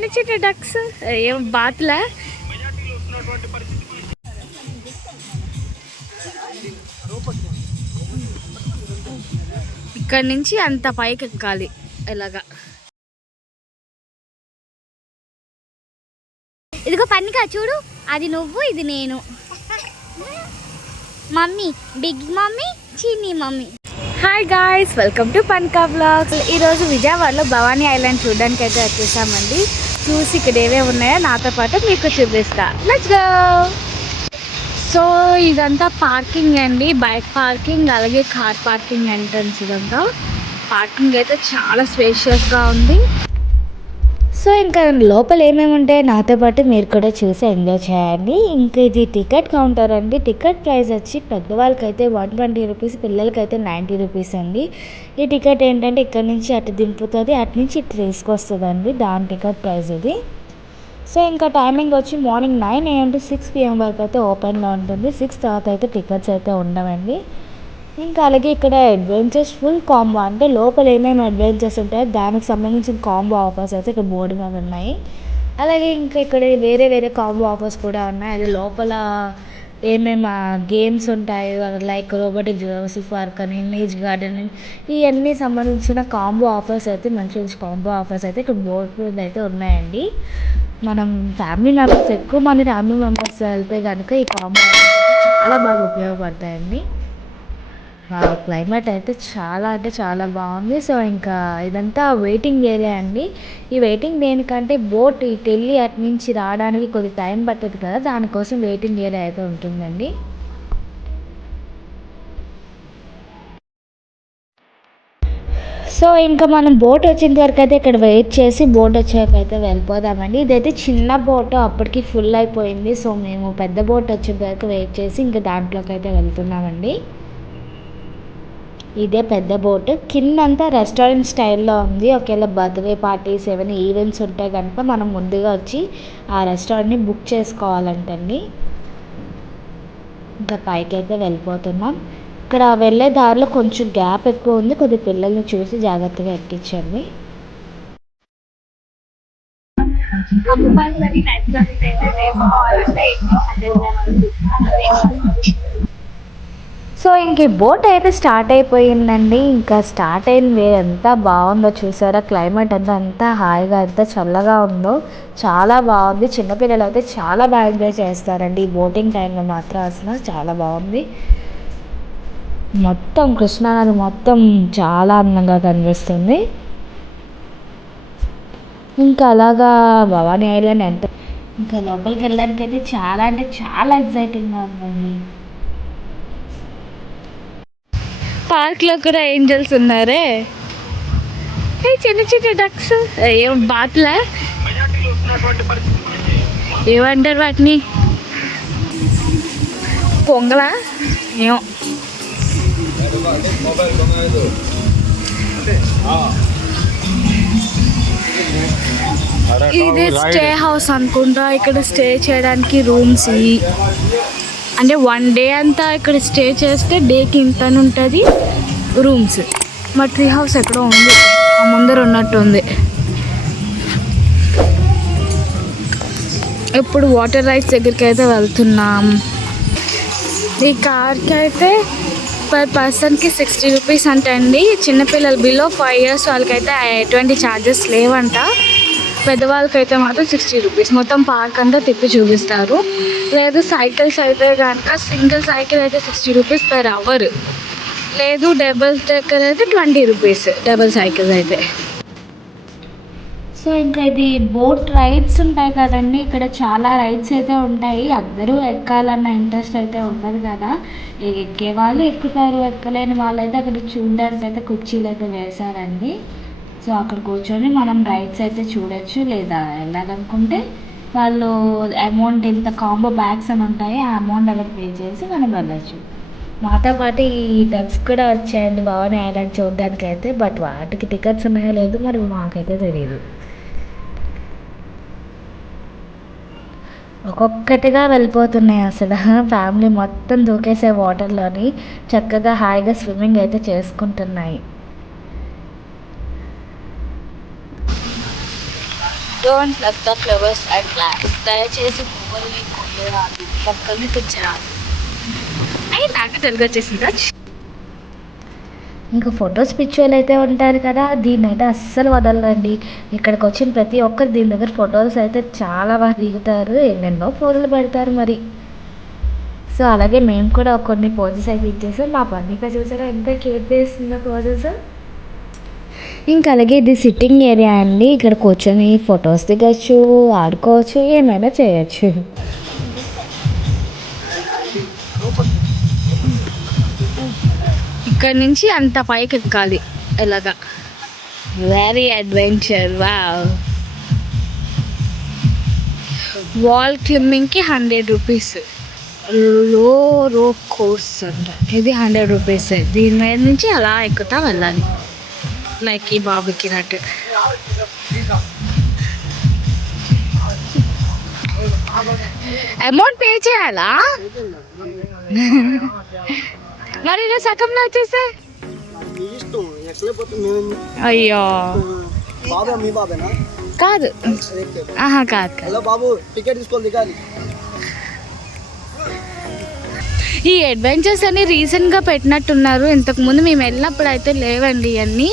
చిన్న చిన్న డక్స్ ఏం బాతులా. ఇక్కడ నుంచి అంత పైకి ఎక్కాలి ఇలాగా. ఇదిగో పన్నికా చూడు, అది నువ్వు ఇది నేను. మమ్మీ బిగ్ మమ్మీ చిన్ని mummy. Hi guys, welcome to Panka vlogs. ఈరోజు విజయవాడలో భవానీ ఐలాండ్ చూడడానికి అయితే వచ్చేసామండి. చూసి ఇక్కడ ఏవే ఉన్నాయో నాతో పాటు మీకు చూపిస్తా. Let's go. సో ఇదంతా పార్కింగ్ అండి, బైక్ పార్కింగ్ అలాగే కార్ పార్కింగ్ ఎంట్రన్స్. ఇదంతా పార్కింగ్ అయితే చాలా స్పేషియస్గా ఉంది. సో ఇంకా లోపల ఏమేమి ఉంటాయో నాతో పాటు మీరు కూడా చూసి ఎంజాయ్ చేయండి. ఇంకా ఇది టికెట్ కౌంటర్ అండి. టికెట్ ప్రైస్ వచ్చి పెద్దవాళ్ళకైతే 120 రూపీస్, పిల్లలకైతే 90 రూపీస్ అండి. ఈ టికెట్ ఏంటంటే ఇక్కడ నుంచి అటు దింపుతుంది, అటు నుంచి ఇటు తీసుకొస్తుందండి. దాని టికెట్ ప్రైస్ ఇది. సో ఇంకా టైమింగ్ వచ్చి మార్నింగ్ 9 AM to 6 PM వరకు అయితే ఓపెన్లో ఉంటుంది. 6 తర్వాత అయితే టికెట్స్ అయితే ఉండవండి. ఇంకా అలాగే ఇక్కడ అడ్వెంచర్స్ ఫుల్ కాంబో, అంటే లోపల ఏమేమి అడ్వెంచర్స్ ఉంటాయో దానికి సంబంధించిన కాంబో ఆఫర్స్ అయితే ఇక్కడ బోర్డు మీద ఉన్నాయి. అలాగే ఇంకా ఇక్కడ వేరే వేరే కాంబో ఆఫర్స్ కూడా ఉన్నాయి. అది లోపల ఏమేమి గేమ్స్ ఉంటాయో లైక్ రోబోటిక్ జురాసిక్ పార్క్ అని, ఇమేజ్ గార్డెన్ అని, ఇవన్నీ సంబంధించిన కాంబో ఆఫర్స్ అయితే మంచి మంచి కాంబో ఆఫర్స్ అయితే ఇక్కడ బోర్డు మీద అయితే ఉన్నాయండి. మనం ఫ్యామిలీ మెంబర్స్, ఎక్కువ మంది ఫ్యామిలీ మెంబర్స్ వెళ్తే కనుక ఈ కాంబో చాలా బాగా ఉపయోగపడతాయండి. క్లైమేట్ అయితే చాలా అంటే చాలా బాగుంది. సో ఇంకా ఇదంతా వెయిటింగ్ ఏరియా అండి. ఈ వెయిటింగ్ దేనికంటే బోట్ ఇటు వెళ్ళి అటు నుంచి రావడానికి కొద్ది టైం పట్టదు కదా, దానికోసం వెయిటింగ్ ఏరియా అయితే ఉంటుందండి. సో ఇంకా మనం బోట్ వచ్చేంత వరకు అయితే ఇక్కడ వెయిట్ చేసి బోట్ వచ్చాక అయితే వెళ్ళిపోదామండి. ఇదైతే చిన్న బోట్, అప్పటికి ఫుల్ అయిపోయింది. సో మేము పెద్ద బోట్ వచ్చేంత వరకు వెయిట్ చేసి ఇంకా దాంట్లోకి అయితే వెళ్తున్నామండి. ఇదే పెద్ద బోట్, కిందంతా రెస్టారెంట్ స్టైల్లో ఉంది. ఒకవేళ బర్త్డే పార్టీస్ ఏమైనా ఈవెంట్స్ ఉంటే కనుక మనం ముందుగా వచ్చి ఆ రెస్టారెంట్ని బుక్ చేసుకోవాలంటండి. ఇంకా పైకి అయితే వెళ్ళిపోతున్నాం. ఇక్కడ వెళ్ళే దారిలో కొంచెం గ్యాప్ ఎక్కువ ఉంది, కొద్ది పిల్లల్ని చూసి జాగ్రత్తగా ఎక్కించండి. సో ఇంక ఈ బోట్ అయితే స్టార్ట్ అయిపోయిందండి. ఇంకా స్టార్ట్ అయిన వే ఎంత బాగుందో చూసారా. క్లైమేట్ అంతా ఎంత హాయిగా ఎంత చల్లగా ఉందో, చాలా బాగుంది. చిన్నపిల్లలు అయితే చాలా బాగా ఎంజాయ్ చేస్తారండి ఈ బోటింగ్ టైంలో మాత్రం. అసలు చాలా బాగుంది. మొత్తం కృష్ణానది మొత్తం చాలా అందంగా కనిపిస్తుంది. ఇంకా అలాగా భవానీ ఐలాండ్ ఎంత ఇంకా లోపలికి వెళ్ళడానికి అయితే చాలా అంటే చాలా ఎక్సైటింగ్గా ఉందండి. పార్క్లో కూడా ఏంజల్స్ ఉన్నారే, చిన్న చిన్న డక్స్ ఏం బాతులా ఏమంటారు వాటిని, పొంగలా ఏమో. ఇది స్టే హౌస్ అనుకుంటా. ఇక్కడ స్టే చేయడానికి రూమ్స్, అంటే 1 డే అంతా ఇక్కడ స్టే చేస్తే డేకి ఇంత ఉంటుంది రూమ్స్. మా ట్రీ హౌస్ ఎక్కడో ఉంది, ఆ ముందర ఉన్నట్టు ఉంది. ఇప్పుడు వాటర్ రైడ్స్ దగ్గరికి అయితే వెళ్తున్నాం. ఈ కార్కి అయితే పర్ పర్సన్కి 60 రూపీస్ అంటండి. చిన్నపిల్లలు బిలో 5 years వాళ్ళకైతే ఎటువంటి ఛార్జెస్ లేవంట. పెద్దవాళ్ళకైతే మాత్రం 60 రూపీస్. మొత్తం పార్క్ అంతా తిప్పి చూపిస్తారు. లేదు సైకిల్స్ అయితే కనుక సింగిల్ సైకిల్ అయితే 60 రూపీస్ per hour, లేదు డబుల్ డెక్కర్ అయితే 20 రూపీస్ డబుల్ సైకిల్స్ అయితే. సో ఇంకా ఇది బోట్ రైడ్స్ ఉంటాయి కదండి, ఇక్కడ చాలా రైడ్స్ అయితే ఉంటాయి. అందరూ ఎక్కాలన్న ఇంట్రెస్ట్ అయితే ఉండదు కదా, ఎక్కే వాళ్ళు ఎక్కుతారు, ఎక్కలేని వాళ్ళైతే అక్కడ చూడడానికి అయితే కుర్చీలు అయితే వేశారండి. సో అక్కడ కూర్చొని మనం రైడ్స్ అయితే చూడొచ్చు. లేదా వెళ్ళాలనుకుంటే వాళ్ళు అమౌంట్ ఇంత కాంబో బ్యాగ్స్ అని ఉంటాయి, ఆ అమౌంట్ అలా పే చేసి మనం వెళ్ళచ్చు. మాతో పాటు ఈ డక్స్ కూడా వచ్చాయండి భవానీ ఐలాండ్ చూడడానికి అయితే. బట్ వాటికి టికెట్స్ ఉన్నాయో లేదు మరి మాకైతే తెలియదు. ఒక్కొక్కటిగా వెళ్ళిపోతున్నాయి అసలు. ఫ్యామిలీ మొత్తం దూకేసే వాటర్లోని చక్కగా హాయిగా స్విమ్మింగ్ అయితే చేసుకుంటున్నాయి. Don't love the flowers and plants. దయచేసి పువ్వుల్ని కొయ్యరాదు, మొక్కల్ని పెంచరాదు. అయ్యి నాకు తెలుగు వచ్చేసిందా. ఇంకా ఫొటోస్ పిక్చర్లు అయితే ఉంటారు కదా, దీన్ని అయితే అస్సలు వదలండి. ఇక్కడికి వచ్చిన ప్రతి ఒక్కరు దీని దగ్గర ఫొటోస్ అయితే చాలా బాగా దిగుతారు, ఎన్నెన్నో పోజులు పెడతారు మరి. సో అలాగే మేము కూడా కొన్ని పోజెస్ అయితే ఇచ్చేసాం. మా పన్నిక చూసారా ఎంత క్యూట్ చేస్తుందో పోజెస్. ఇంకా అలాగే ఇది సిట్టింగ్ ఏరియా అండి. ఇక్కడ కూర్చొని ఫొటోస్ దిగచ్చు, ఆడుకోవచ్చు, ఏమైనా చేయొచ్చు. ఇక్కడ నుంచి అంత పైకి ఎక్కాలి ఎలాగా. Very adventure. వావ్. వాల్ క్లింబింగ్కి 100 రూపీస్. రో కోర్స్ అంట, ఇది 100 రూపీస్. దీని మీద నుంచి అలా ఎక్కుతా వెళ్ళాలి, లైక్ ఈ బాబు ఎక్కినట్టు. అమౌంట్ పే చేయాలా? మరి నేను సగంలో వచ్చేసా. అయ్యో కాదు, ఆహా కాదు. ఈ అడ్వెంచర్స్ అన్ని రీసెంట్గా పెట్టినట్టున్నారు, ఇంతకుముందు మేము వెళ్ళినప్పుడు అయితే లేవండి ఇవన్నీ.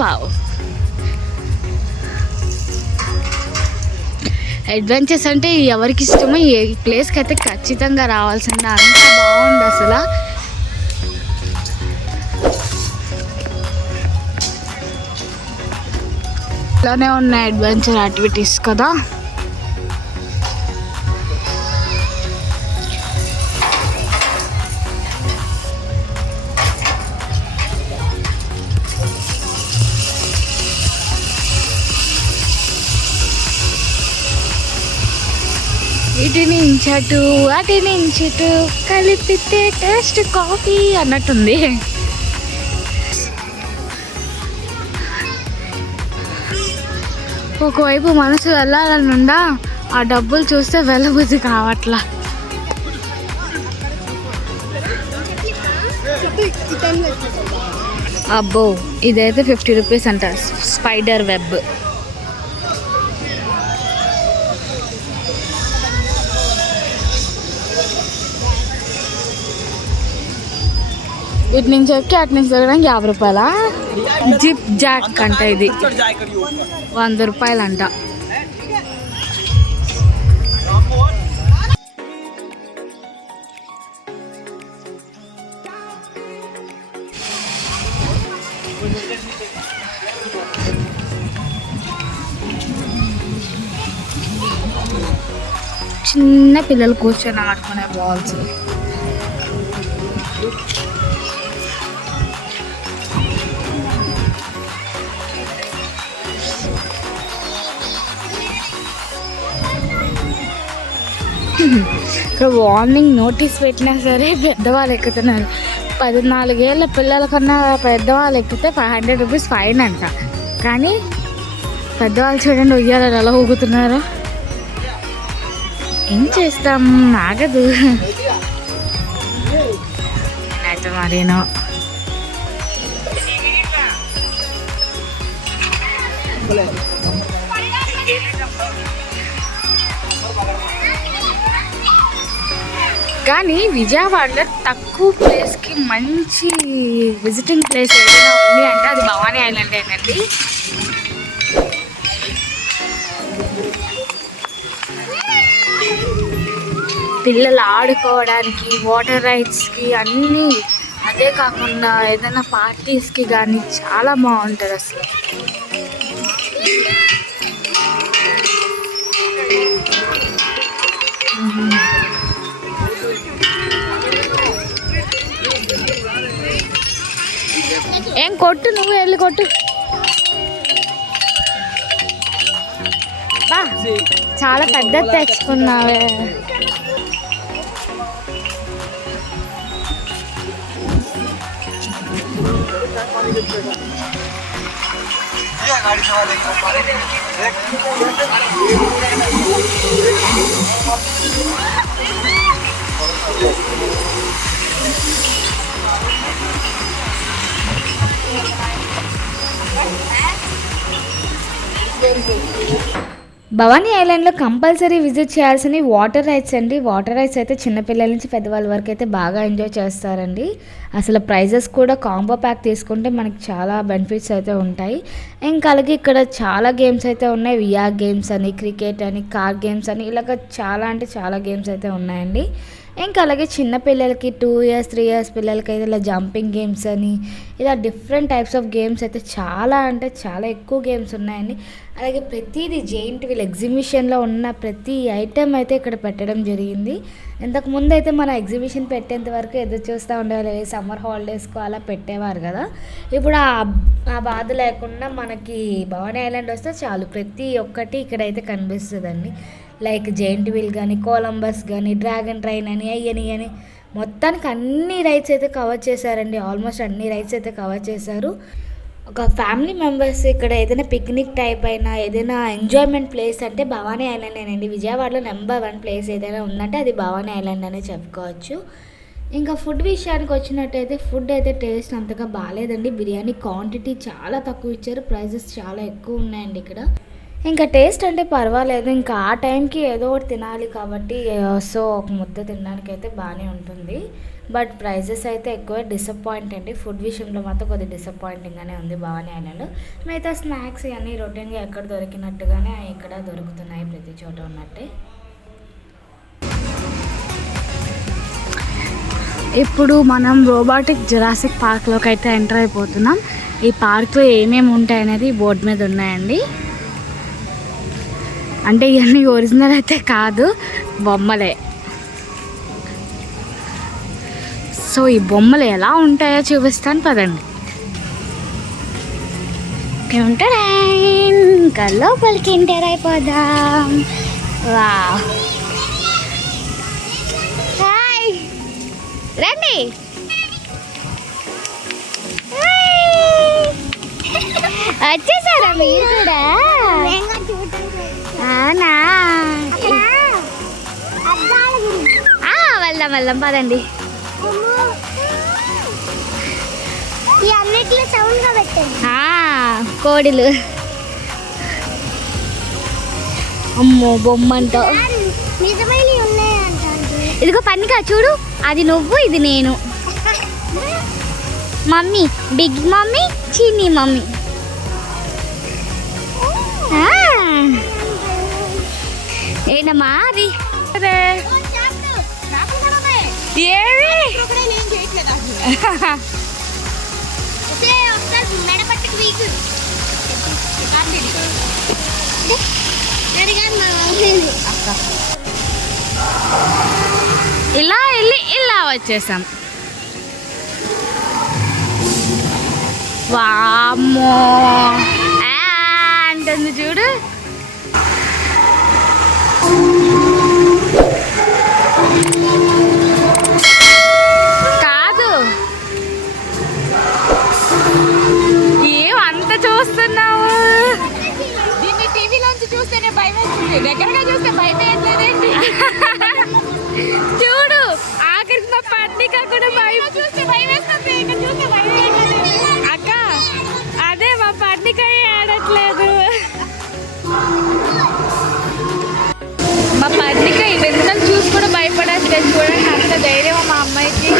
వావ్. అడ్వెంచర్స్ అంటే ఎవరికి ఇష్టమో ఈ ప్లేస్కి అయితే ఖచ్చితంగా రావాల్సిందే, అంత బాగుంది అసలు. ఇలానే ఉన్నాయి అడ్వెంచర్ యాక్టివిటీస్ కదా. ఇటు నుంచి అటు, అటు నుంచి ఇటు కలిపితే టేస్ట్ కాఫీ అన్నట్టుంది. ఒకవైపు మనసు వెళ్ళాలనుండా, ఆ డబ్బులు చూస్తే వెళ్ళబుద్ధి కావట్లా. అబ్బో, ఇదైతే 50 రూపీస్ అంట. Spider web. ఇటు నుంచి ఎక్కి అటు నుంచి దిగడానికి 50 రూపాయలా? జిప్ జాక్ అంట, ఇది 100 రూపాయలు అంట. చిన్న పిల్లలు కూర్చొని ఆడుకునే బాల్స్. ఇక్కడ వార్నింగ్ నోటీస్ పెట్టినా సరే పెద్దవాళ్ళు ఎక్కుతున్నారు. 14 ఏళ్ళ పిల్లల కన్నా పెద్దవాళ్ళు ఎక్కితే 500 రూపీస్ ఫైన్ అంట. కానీ పెద్దవాళ్ళు చూడండి ఉయ్యాలని ఎలా ఊగుతున్నారు. ఏం చేస్తాం, ఆగదు అయితే మరేనో. కానీ విజయవాడలో తక్కువ ప్లేస్కి మంచి విజిటింగ్ ప్లేస్ ఏదైనా ఉంది అంటే అది భవానీ ఐలాండ్ ఏనండి. పిల్లలు ఆడుకోవడానికి, వాటర్ రైడ్స్కి అన్నీ, అదే కాకుండా ఏదైనా పార్టీస్కి కానీ చాలా బాగుంటుంది అసలు. ఏం కొట్టు, నువ్వు వెళ్ళి కొట్టు. బా చాలా పెద్ద తెచ్చుకున్నావే. భవానీ ఐలాండ్లో కంపల్సరీ విజిట్ చేయాల్సిన వాటర్ రైడ్స్ అండి. వాటర్ రైడ్స్ అయితే చిన్నపిల్లల నుంచి పెద్దవాళ్ళ వరకు అయితే బాగా ఎంజాయ్ చేస్తారండి. అసలు ప్రైజెస్ కూడా కాంబో ప్యాక్ తీసుకుంటే మనకి చాలా బెనిఫిట్స్ అయితే ఉంటాయి. ఇంకా అలాగే ఇక్కడ చాలా గేమ్స్ అయితే ఉన్నాయి. విఆర్ గేమ్స్ అని, క్రికెట్ అని, కార్ గేమ్స్ అని, ఇలాగ చాలా అంటే చాలా గేమ్స్ అయితే ఉన్నాయండి. ఇంకా అలాగే చిన్న పిల్లలకి 2 years 3 years పిల్లలకి అయితే ఇలా జంపింగ్ గేమ్స్ అని, ఇలా డిఫరెంట్ టైప్స్ ఆఫ్ గేమ్స్ అయితే చాలా అంటే చాలా ఎక్కువ గేమ్స్ ఉన్నాయండి. అలాగే ప్రతిదీ జెయింట్ వీల్ ఎగ్జిబిషన్లో ఉన్న ప్రతి ఐటెం అయితే ఇక్కడ పెట్టడం జరిగింది. ఇంతకుముందు అయితే మన ఎగ్జిబిషన్ పెట్టేంత వరకు ఎదురు చూస్తూ ఉండేవాళ్ళు, సమ్మర్ హాలిడేస్కు అలా పెట్టేవారు కదా. ఇప్పుడు ఆ బాధ లేకుండా మనకి భవానీ ఐలాండ్ వస్తే చాలు ప్రతి ఒక్కటి ఇక్కడైతే కనిపిస్తుందండి. లైక్ జెయింట్ వీల్ కానీ, కొలంబస్ కానీ, డ్రాగన్ ట్రైన్ అని, అయ్యని అని మొత్తానికి అన్ని రైడ్స్ అయితే కవర్ చేశారండి. ఆల్మోస్ట్ అన్ని రైడ్స్ అయితే కవర్ చేశారు. ఒక ఫ్యామిలీ మెంబర్స్ ఇక్కడ ఏదైనా పిక్నిక్ టైప్ అయినా ఏదైనా ఎంజాయ్మెంట్ ప్లేస్ అంటే భవానీ ఐలాండేనండి. విజయవాడలో నెంబర్ 1 ప్లేస్ ఏదైనా ఉందంటే అది భవానీ ఐలాండ్ అనే చెప్పుకోవచ్చు. ఇంకా ఫుడ్ విషయానికి వచ్చినట్టయితే ఫుడ్ అయితే టేస్ట్ అంతగా బాగాలేదండి. బిర్యానీ క్వాంటిటీ చాలా తక్కువ ఇచ్చారు, ప్రైజెస్ చాలా ఎక్కువ ఉన్నాయండి ఇక్కడ. ఇంకా టేస్ట్ అంటే పర్వాలేదు, ఇంకా ఆ టైంకి ఏదో ఒకటి తినాలి కాబట్టి సో ఒక ముద్ద తినడానికి అయితే బాగానే ఉంటుంది. బట్ ప్రైజెస్ అయితే ఎక్కువ డిసప్పాయింట్ అండి. ఫుడ్ విషయంలో మాత్రం కొద్దిగా డిసప్పాయింటింగ్గానే ఉంది భవానీ ఐలాండ్. మిగతా స్నాక్స్ ఇవన్నీ రొటీన్గా ఎక్కడ దొరికినట్టుగానే ఇక్కడ దొరుకుతున్నాయి, ప్రతి చోట ఉన్నట్టే. ఇప్పుడు మనం రోబోటిక్ జురాసిక్ పార్క్లోకి అయితే ఎంటర్ అయిపోతున్నాం. ఈ పార్క్లో ఏమేమి ఉంటాయి అనేది బోర్డు మీద ఉన్నాయండి. అంటే ఇవన్నీ ఒరిజినల్ అయితే కాదు, బొమ్మలే. సో ఈ బొమ్మలు ఎలా ఉంటాయో చూపిస్తాను పదండి. ఉంటారా ఇంకా లోపలికి ఎంటర్ అయిపోదాం. వావ్, హాయ్ రండి. వచ్చేసారా మీరు కూడా? అవునా, వెళ్దాం వెళ్దాం పదండి. కోడిలు, అమ్మో బొమ్మంటో. ఇదిగో పన్నిక చూడు, అది నువ్వు ఇది నేను. మమ్మీ బిగ్ మమ్మీ, చిన్ని మమ్మీ. ఏంటమ్మా అది ఏవి ఇలా వెళ్ళి ఇలా వచ్చేసాం. వామ్మో అంటుంది చూడు. కాదు ఏమంత చూస్తున్నావు? దీన్ని టీవీలోంచి చూస్తేనే భయం వేస్తుంది, దగ్గరగా చూస్తే భయం వేయట్లేదేంటి? చూడు ఆఖరికి మా పత్రిక కూడా భయం చూస్తే భయం వేస్తుంది, ఇక్కడ చూస్తే భయం వేయట్లేదు. అక్క అదే మా పత్రిక ఆడట్లేదు. మా పత్రిక ఇవన్నీ చూసి కూడా భయపడట్లేదు. చూడండి అంత ధైర్యం మా అమ్మాయికి.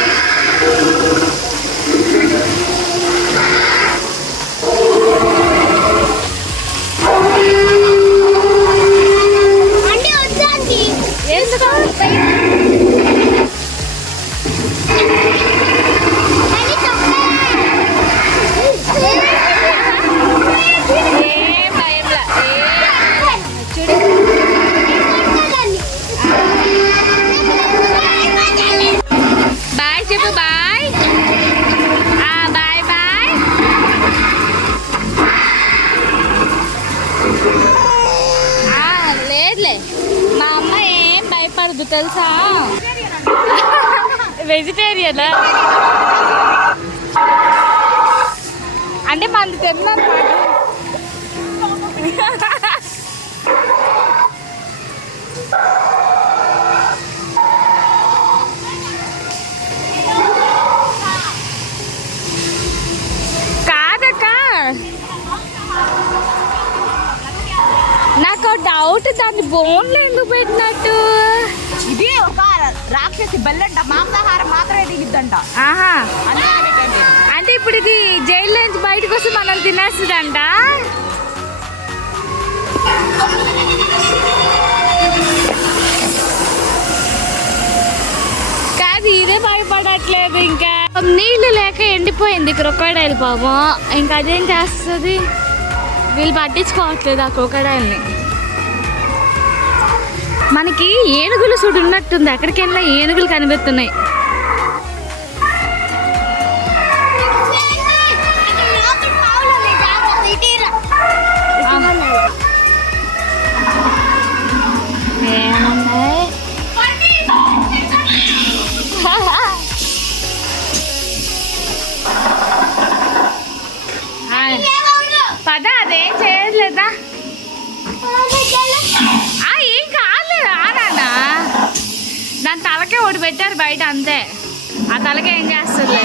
మా అమ్మ ఏం భయపడదు తెలుసా, వెజిటేరియన్ అంటే మంది తిన్నాను. కాదక్క నాకు డౌట్, దాన్ని బోన్లో ఎందుకు పెట్టినట్టు? ఇది ఒక రాక్షసి బెల్లంట, మాంసాహారం మాత్రమే దిగిద్దంట. ఆహా, అంటే ఇప్పుడు ఇది జైలు నుంచి బయటకు వస్తే మనం తినేస్తుందంట. కాదు, ఇదే భయపడట్లేదు. ఇంకా నీళ్లు లేక ఎండిపోయింది క్రొకోడైల్ పాపం. ఇంకా అదేం చేస్తుంది, వీళ్ళు పట్టించుకోవట్లేదు ఆ క్రొకోడైల్ని. మనకి ఏనుగులు చూడు ఉన్నట్టుంది, అక్కడికి వెళ్ళినా ఏనుగులు కనిపిస్తున్నాయి. ఏమన్నాయి పద, అదేం చేయలేదా? ఏం కాలేదు ఆనా, దాని తలకే ఒకటి పెట్టారు బయట అంతే. ఆ తలకే ఏం చేస్తుంది?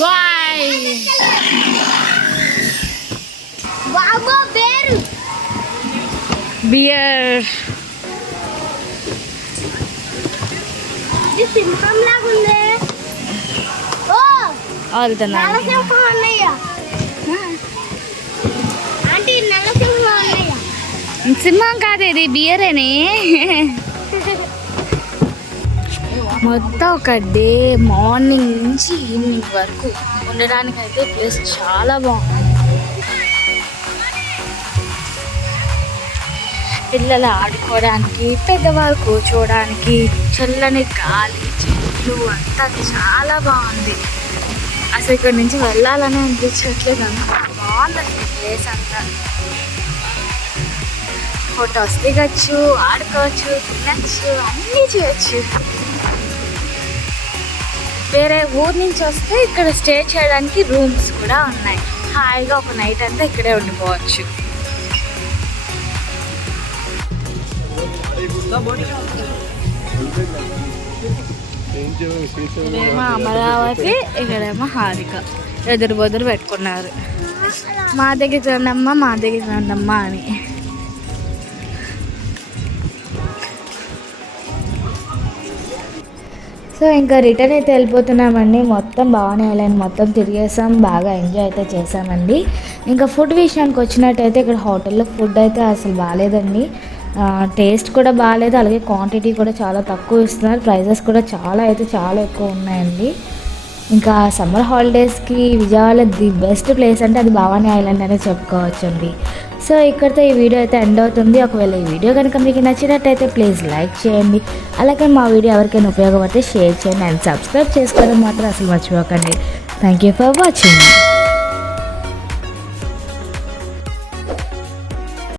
బాయ్ బియర్ సింహం కాదు, ఇది బియరేనే. మొత్తం ఒక డే మార్నింగ్ నుంచి ఈవినింగ్ వరకు ఉండడానికి అయితే ప్లేస్ చాలా బాగుంది. పిల్లలు ఆడుకోవడానికి, పెద్దవాళ్ళు కూర్చోవడానికి, చల్లని గాలి, చెట్లు అంతా చాలా బాగుంది. అసలు ఇక్కడ నుంచి వెళ్ళాలని అనిపించట్లేదు, అంత బాగుంది ప్లేస్ అంతా. ఫొటోస్ దిగచ్చు, ఆడుకోవచ్చు, తినచ్చు, అన్నీ చేయొచ్చు. వేరే ఊరు నుంచి వస్తే ఇక్కడ స్టే చేయడానికి రూమ్స్ కూడా ఉన్నాయి. హాయిగా ఒక నైట్ అంతా ఇక్కడే ఉండిపోవచ్చు. ఇక్కడేమో అమరావతి, ఇక్కడేమో హారిక ఎదురు బొదురు పెట్టుకున్నారు. మా దగ్గరికి రండమ్మా, మా దగ్గరికి రండమ్మా అని. సో ఇంకా రిటర్న్ అయితే వెళ్ళిపోతున్నామండి. మొత్తం భవానీ ఐలాండ్ మొత్తం తిరిగేసాం, బాగా ఎంజాయ్ అయితే చేసామండి. ఇంకా ఫుడ్ విషయానికి వచ్చినట్టయితే ఇక్కడ హోటల్లో ఫుడ్ అయితే అసలు బాగాలేదండి. టేస్ట్ కూడా బాగాలేదు, అలాగే క్వాంటిటీ కూడా చాలా తక్కువ ఇస్తున్నారు. ప్రైజెస్ కూడా చాలా ఎక్కువ ఉన్నాయండి. ఇంకా సమ్మర్ హాలిడేస్కి విజయవాడలో ది బెస్ట్ ప్లేస్ అంటే అది భవానీ ఐలాండ్ అనే చెప్పుకోవచ్చండి. సో ఇక్కడితో ఈ వీడియో అయితే ఎండ్ అవుతుంది. ఒకవేళ ఈ వీడియో కనుక మీకు నచ్చినట్టయితే ప్లీజ్ లైక్ చేయండి. అలాగే మా వీడియో ఎవరికైనా ఉపయోగపడితే షేర్ చేయండి అండ్ సబ్స్క్రైబ్ చేసుకోవడం మాత్రం అసలు మర్చిపోకండి. Thank you for watching.